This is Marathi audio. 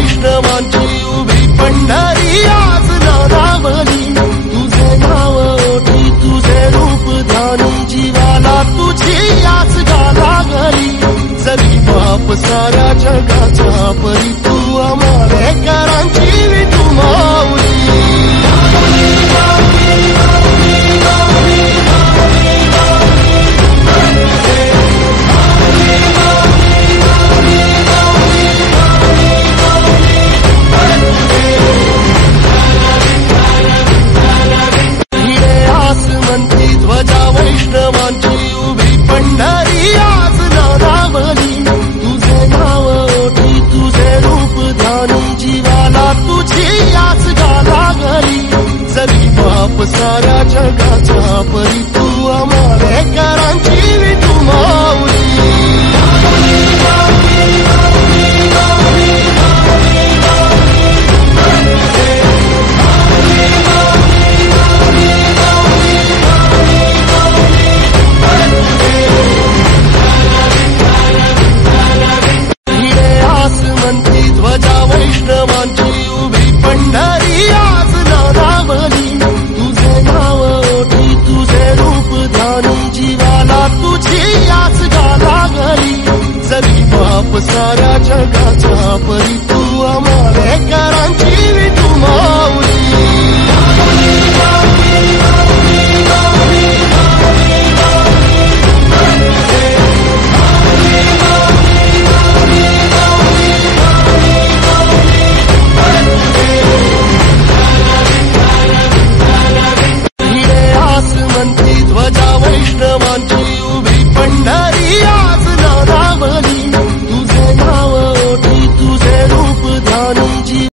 वैष्णवांची उभी पंढरी आज नादावली तुझे नाव ओठी तुझे रूप ध्यानी जीवाला तुझी याच गाला घरी जरी बाप साऱ्या जगाचा परी तू आमालेकरांची विठू माऊली ध्वजा वैष्णवांची उभी पंढरी आज नादावली तुझे नाव ओठी तुझे रूप ध्यानी जीवाला तुझी याच गाला घरी जरी बाप साऱ्या जगाचा परी तू आमालेकरांची विठू माऊली ध्वजा वैष्णवांची उभी पंढरी आज नादावली तुझे नाव ओठी तुझे रूप ध्यानी जीवाला तुझी याच गाला घरी जरी बाप साऱ्या जगाचा परी तू आमालेकरांची विठू माऊली